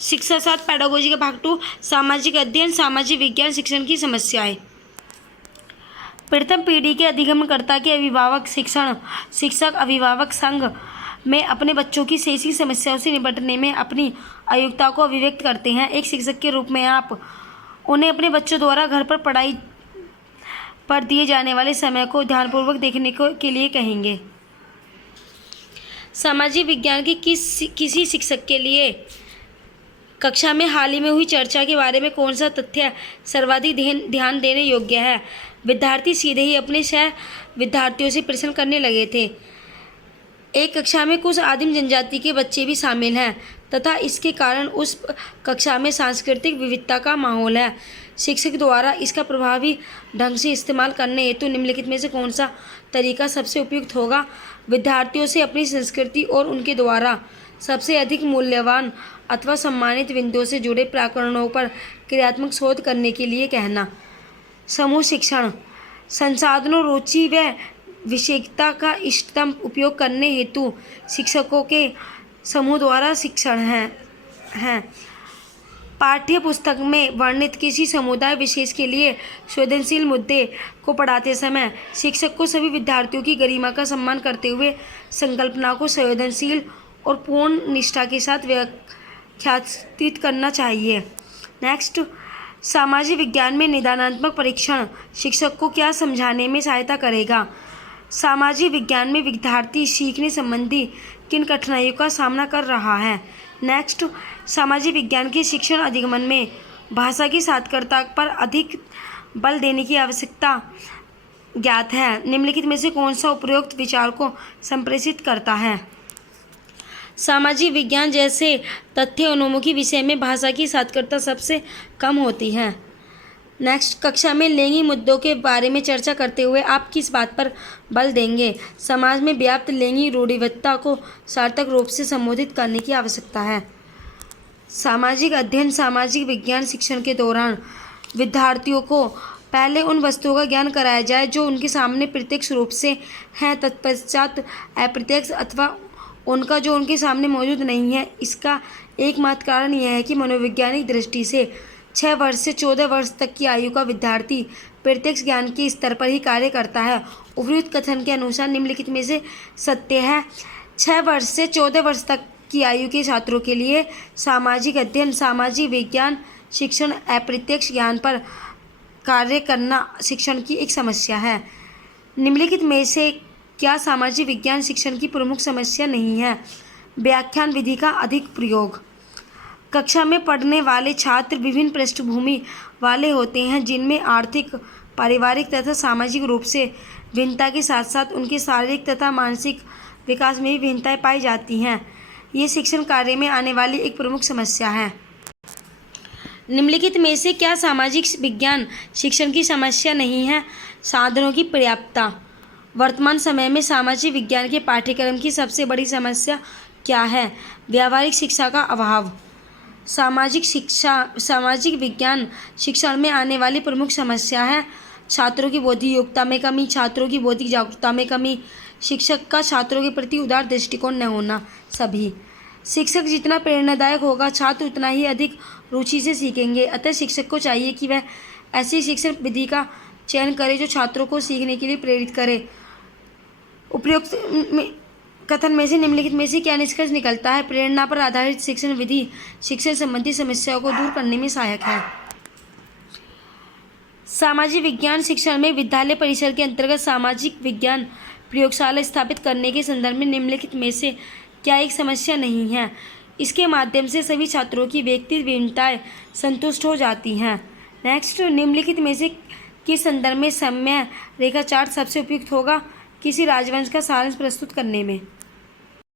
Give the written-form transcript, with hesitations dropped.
शिक्षा साथ पेडागोजी का भाग 2, सामाजिक अध्ययन, सामाजिक विज्ञान शिक्षण की समस्याएं। प्रथम पीढ़ी के अधिगमनकर्ता के अभिभावक शिक्षक अभिभावक संघ में अपने बच्चों की शैक्षिक समस्याओं से निपटने में अपनी अयोग्यता को अभिव्यक्त करते हैं। एक शिक्षक के रूप में आप उन्हें अपने बच्चों द्वारा घर पर पढ़ाई पर दिए जाने वाले समय को ध्यानपूर्वक देखने के लिए कहेंगे। सामाजिक विज्ञान के किसी शिक्षक के लिए कक्षा में हाल ही में हुई चर्चा के बारे में कौन सा तथ्य सर्वाधिक ध्यान देने योग्य है? विद्यार्थी सीधे ही अपने सह विद्यार्थियों से प्रश्न करने लगे थे। एक कक्षा में कुछ आदिम जनजाति के बच्चे भी शामिल हैं तथा इसके कारण उस कक्षा में सांस्कृतिक विविधता का माहौल है। शिक्षक द्वारा इसका प्रभावी ढंग से इस्तेमाल करने हेतु निम्नलिखित में से कौन सा तरीका सबसे उपयुक्त होगा? विद्यार्थियों से अपनी संस्कृति और उनके द्वारा सबसे अधिक मूल्यवान अथवा सम्मानित बिंदुओं से जुड़े प्रकरणों पर क्रियात्मक शोध करने के लिए कहना। समूह शिक्षण संसाधनों, रुचि व विशेषता का इष्टतम उपयोग करने हेतु शिक्षकों के समूह द्वारा शिक्षण है। पाठ्य पुस्तक में वर्णित किसी समुदाय विशेष के लिए संवेदनशील मुद्दे को पढ़ाते समय शिक्षक को सभी विद्यार्थियों की गरिमा का सम्मान करते हुए संकल्पना को संवेदनशील और पूर्ण निष्ठा के साथ व्याख्यात करना चाहिए। नेक्स्ट, सामाजिक विज्ञान में निदानात्मक परीक्षण शिक्षक को क्या समझाने में सहायता करेगा? सामाजिक विज्ञान में विद्यार्थी सीखने संबंधी किन कठिनाइयों का सामना कर रहा है? नेक्स्ट, सामाजिक विज्ञान के शिक्षण अधिगमन में भाषा की सार्थकता पर अधिक बल देने की आवश्यकता ज्ञात है। निम्नलिखित में से कौन सा उपरोक्त विचार को संप्रेषित करता है? सामाजिक विज्ञान जैसे तथ्य उन्मुखी विषय में भाषा की सार्थकता सबसे कम होती है। नेक्स्ट, कक्षा में लैंगिक मुद्दों के बारे में चर्चा करते हुए आप किस बात पर बल देंगे? समाज में व्याप्त लैंगिक रूढ़िवादिता को सार्थक रूप से संबोधित करने की आवश्यकता है। सामाजिक अध्ययन, सामाजिक विज्ञान शिक्षण के दौरान विद्यार्थियों को पहले उन वस्तुओं का ज्ञान कराया जाए जो उनके सामने प्रत्यक्ष रूप से हैं, तत्पश्चात अप्रत्यक्ष अथवा उनका जो उनके सामने मौजूद नहीं है। इसका एकमात्र कारण यह है कि मनोवैज्ञानिक दृष्टि से 6 वर्ष से 14 वर्ष तक की आयु का विद्यार्थी प्रत्यक्ष ज्ञान के स्तर पर ही कार्य करता है। उपर्युक्त कथन के अनुसार निम्नलिखित में से सत्य है? 6 वर्ष से 14 वर्ष तक की आयु के छात्रों के लिए सामाजिक अध्ययन, सामाजिक विज्ञान शिक्षण अप्रत्यक्ष ज्ञान पर कार्य करना शिक्षण की एक समस्या है। निम्नलिखित में से क्या सामाजिक विज्ञान शिक्षण की प्रमुख समस्या नहीं है? व्याख्यान विधि का अधिक प्रयोग। कक्षा में पढ़ने वाले छात्र विभिन्न पृष्ठभूमि वाले होते हैं, जिनमें आर्थिक, पारिवारिक तथा सामाजिक रूप से भिन्नता के साथ साथ उनके शारीरिक तथा मानसिक विकास में भी भिन्नताएं पाई जाती हैं। ये शिक्षण कार्य में आने वाली एक प्रमुख समस्या है। निम्नलिखित में से क्या सामाजिक विज्ञान शिक्षण की समस्या नहीं है? साधनों की पर्याप्तता। वर्तमान समय में सामाजिक विज्ञान के पाठ्यक्रम की सबसे बड़ी समस्या क्या है? व्यावहारिक शिक्षा का अभाव। सामाजिक विज्ञान शिक्षण में आने वाली प्रमुख समस्या है छात्रों की बौद्धिक योग्यता में कमी, छात्रों की बौद्धिक जागरूकता में कमी, शिक्षक का छात्रों के प्रति उदार दृष्टिकोण न होना। सभी शिक्षक जितना प्रेरणादायक होगा, छात्र उतना ही अधिक रुचि से सीखेंगे। अतः शिक्षक को चाहिए कि वह ऐसी शिक्षण विधि का चयन करे जो छात्रों को सीखने के लिए प्रेरित करे। उपयुक्त कथन में से निम्नलिखित में से क्या निष्कर्ष निकलता है? प्रेरणा पर आधारित शिक्षण विधि शिक्षण संबंधी समस्याओं को दूर करने में सहायक है। सामाजिक विज्ञान शिक्षण में विद्यालय परिसर के अंतर्गत सामाजिक विज्ञान प्रयोगशाला स्थापित करने के संदर्भ में निम्नलिखित में से क्या एक समस्या नहीं है? इसके माध्यम से सभी छात्रों की व्यक्तिगत भिन्नताएं संतुष्ट हो जाती हैं। नेक्स्ट, निम्नलिखित में से किस संदर्भ में समय रेखा चार्ट सबसे उपयुक्त होगा किसी राजवंश का सारांश प्रस्तुत करने में?